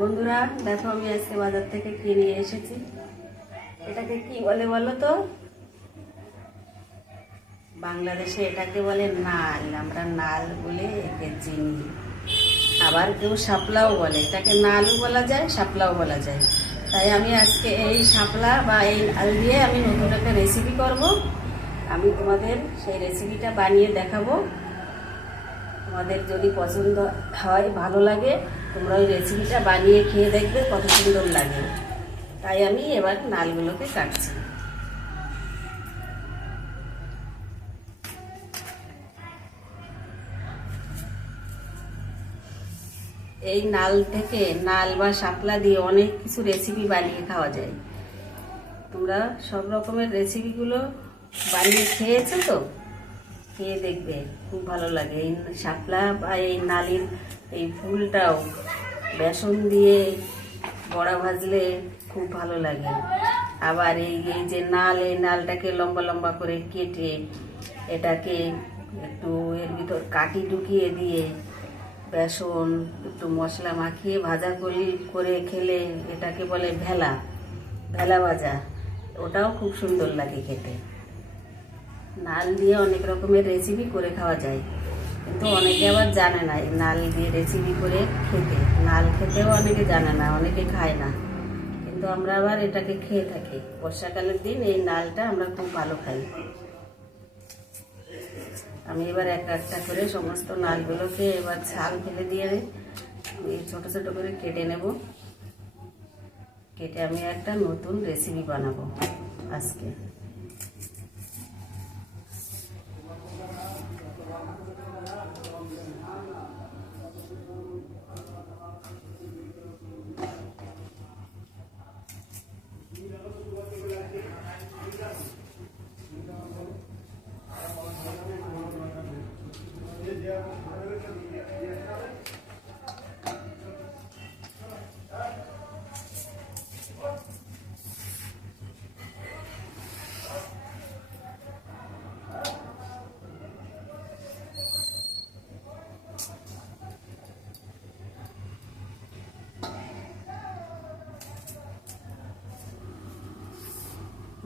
বন্ধুরা দেখো, আমি আজকে বাজার থেকে কিনে এসেছি। এটাকে কি বলে বলো তো? বাংলাদেশে এটাকে বলে নাল। আমরা নাল বলে একে চিনি। আবার কেউ শাপলাও বলে। এটাকে নালও বলা যায়, শাপলাও বলা যায়। তাই আমি আজকে এই শাপলা বা এই নাল দিয়ে আমি নতুন একটা রেসিপি করব। আমি তোমাদের সেই রেসিপিটা বানিয়ে দেখাবো। তোমাদের যদি পছন্দ হয়, ভালো লাগে, তোমরা ওই রেসিপিটা বানিয়ে খেয়ে দেখবে কত সুন্দর লাগে। তাই আমি এবার নালগুলোকে কাটছি। এই নাল থেকে, নাল বা শাপলা দিয়ে অনেক কিছু রেসিপি বানিয়ে খাওয়া যায়। তোমরা সব রকমের রেসিপিগুলো বানিয়ে খেয়েছো তো? খেয়ে দেখবে, খুব ভালো লাগে। এই শাপলা বা এই নালির এই ফুলটাও বেসন দিয়ে বড়া ভাজলে খুব ভালো লাগে। আবার এই এই যে নাল, এই নালটাকে লম্বা লম্বা করে কেটে এটাকে একটু এর ভিতর কাঠি ঢুকিয়ে দিয়ে বেসন একটু মশলা মাখিয়ে ভাজা করে খেলে এটাকে বলে ভেলা, ভেলা ভাজা। ওটাও খুব সুন্দর লাগে খেতে। নাল দিয়ে অনেক রকমের রেসিপি করে খাওয়া যায়, কিন্তু অনেকে আবার জানে না এই নাল দিয়ে রেসিপি করে খেতে। নাল খেতেও অনেকে জানে না, অনেকে খায় না, কিন্তু আমরা আবার এটাকে খেয়ে থাকি। বর্ষাকালের দিন এই নালটা আমরা খুব ভালো খাই। আমি এবার একটা একটা করে সমস্ত নালগুলোকে এবার ছাল ফেলে দিয়ে ছোট ছোট করে কেটে নেব। কেটে আমি একটা নতুন রেসিপি বানাবো আজকে।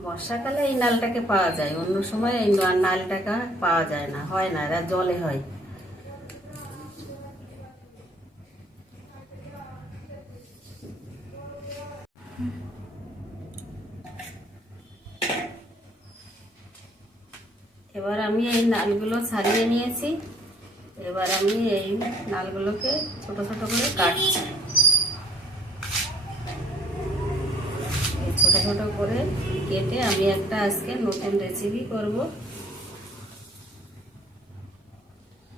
বর্ষাকালে এই নালটাকে পাওয়া যায়, অন্য সময় এই নালটাকে পাওয়া যায় না, হয় না, এরা জলে হয়। এবার আমি এই নালগুলো ছাড়িয়ে নিয়েছি। এবার আমি এই নালগুলোকে ছোট ছোট করে কাটছি। এই ছোট ছোট করে কেটে আমি একটা আজকে নতুন রেসিপি করব।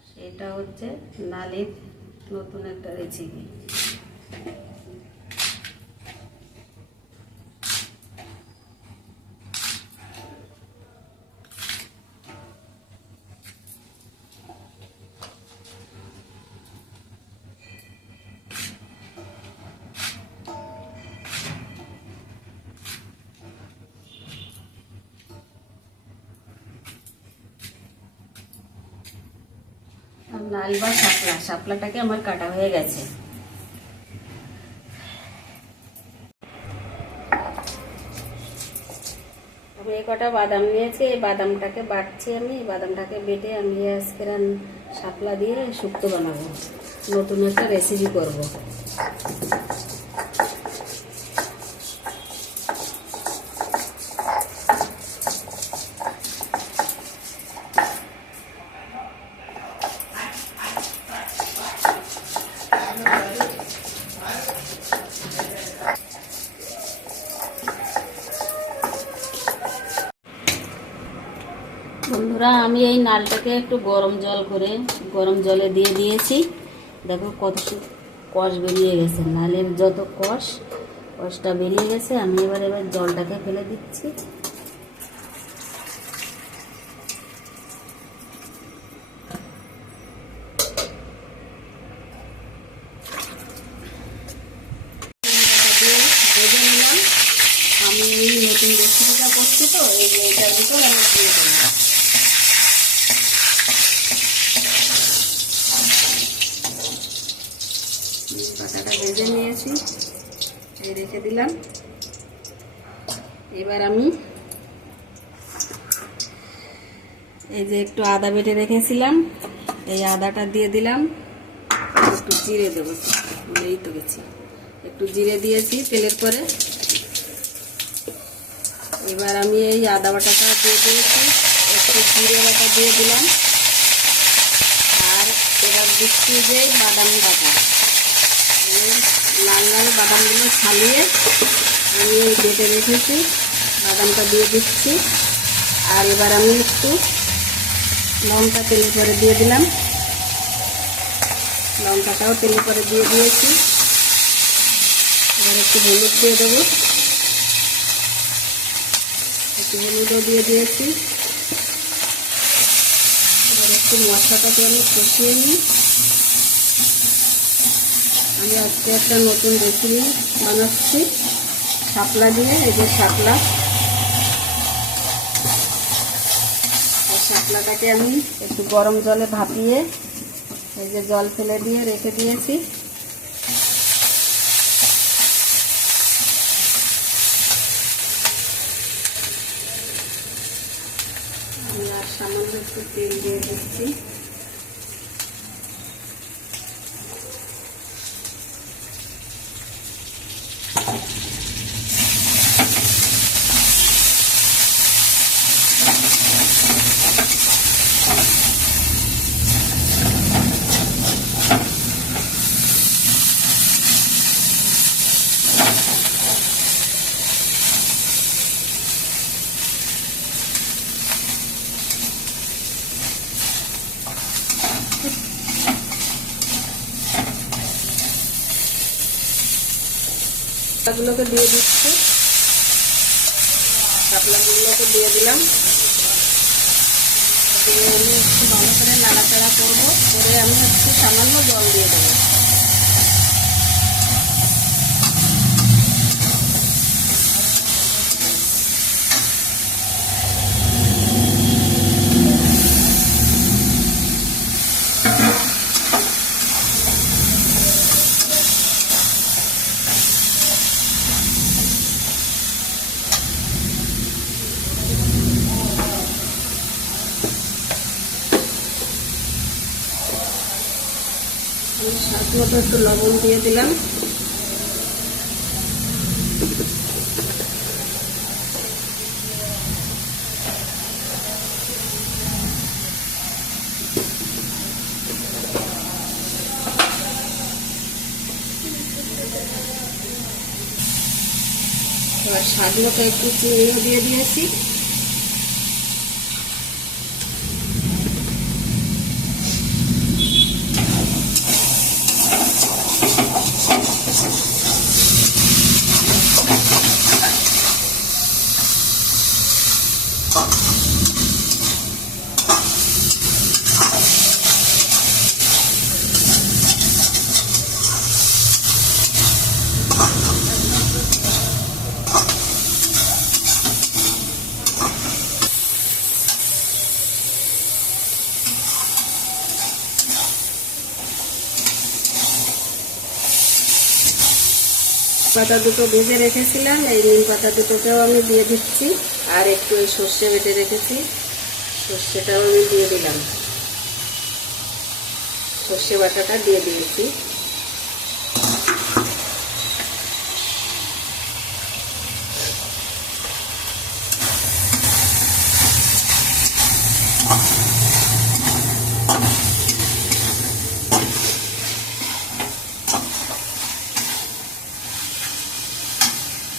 সেটা হচ্ছে নালের নতুন একটা রেসিপি। নাল বা শাপলা, শাপলাটাকে আমার কাটা হয়ে গেছে। আমি এই কটা বাদাম নিয়েছি, এই বাদামটাকে বাটছি। আমি বাদামটাকে বেটে আমি আজকে শাপলা দিয়ে শুক্তো বানাবো, নতুন একটা রেসিপি করব। বন্ধুরা, আমি এই নালটাকে একটু গরম জলে দিয়ে দিয়েছি। দেখো কত কষ বেরিয়ে গেছে, নালের যত কষটা বেরিয়ে গেছে। আমি এবার জলটাকে ফেলে দিচ্ছি। আমি নতুন রেসিপিটা করছি তো, এইটার ভিতর আমি দিয়ে দেবো। পাতাটা ভেজে নিয়েছি, এই রেখে দিলাম। এবার আমি এই যে একটু আদা বেটে রেখেছিলাম, এই আদাটা দিয়ে দিলাম। একটু জিরে দেবো, এই তো গেছি, একটু জিরে দিয়েছি তেলের পরে। এবার আমি এই আদা বাটাটা দিয়ে দিয়েছি, একটু জিরে বাটা দিয়ে দিলাম। আর এবার দিচ্ছি যে বাদাম বাটা, লাল লাল বাদামগুলো ছাড়িয়ে আমি এই বেটে রেখেছি, বাদামটা দিয়ে দিচ্ছি। আর এবার আমি একটু লঙ্কা তেলে করে দিয়ে দিলাম, লঙ্কাটাও তেলে করে দিয়ে দিয়েছি। এবার একটু হলুদ দিয়ে দেবো, একটু হলুদও দিয়ে দিয়েছি। এবার একটু মশলাটাকে আমি কষিয়ে নিই। আমি আজকে একটা নতুন রেসিপি বানাচ্ছি শাপলা দিয়ে। এই যে শাপলা, শাপলাটাকে আমি একটু গরম জলে ভাপিয়ে এই যে জল ফেলে দিয়ে রেখে দিয়েছি। আমি আর সামান্য একটু তেল দিয়ে দিচ্ছি। শাপলাগুলোকে দিয়ে দিচ্ছি, শাপলাগুলোকে দিয়ে দিলাম। দিয়ে আমি একটু ভালো করে নাড়াচাড়া করবো, করে আমি একটু সামান্য জল দিয়ে দেবো। স্বাদ মতো একটু লবণ দিয়ে দিলাম। এবার স্বাদ মতো একটু চিনিও দিয়ে দিয়েছি। পাতা দুটো ভেজে রেখেছিলাম, এই নিম পাতা দুটোকেও আমি দিয়ে দিচ্ছি। আর একটু এই সর্ষে বেটে রেখেছি, সর্ষেটাও আমি দিয়ে দিলাম, সর্ষে বাটাটা দিয়ে দিয়েছি।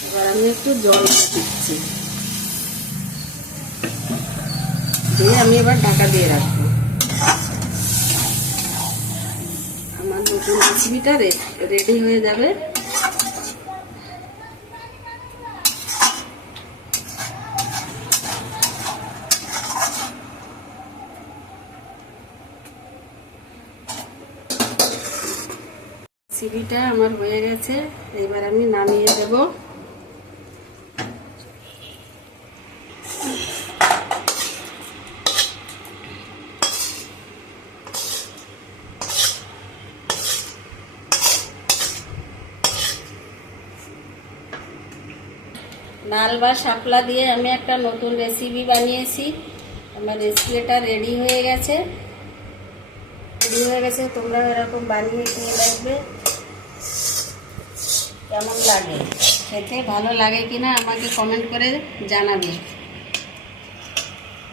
এবার আমি একটু জল দিচ্ছি, দিয়ে আমি এবার ঢাকা দিয়ে রাখবো। আমার নতুন রেসিপিটা রেডি হয়ে যাবে। রেসিপিটা আমার হয়ে গেছে, এবার আমি নামিয়ে দেব। নাল বা শাপলা দিয়ে আমি একটা নতুন রেসিপি বানিয়েছি। আমার রেসিপিটা রেডি হয়ে গেছে। তোমরা এরকম বানিয়ে খেয়ে দেখবে কেমন লাগে, খেতে ভালো লাগে কিনা আমাকে কমেন্ট করে জানাবে।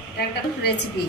এটা একটা রেসিপি।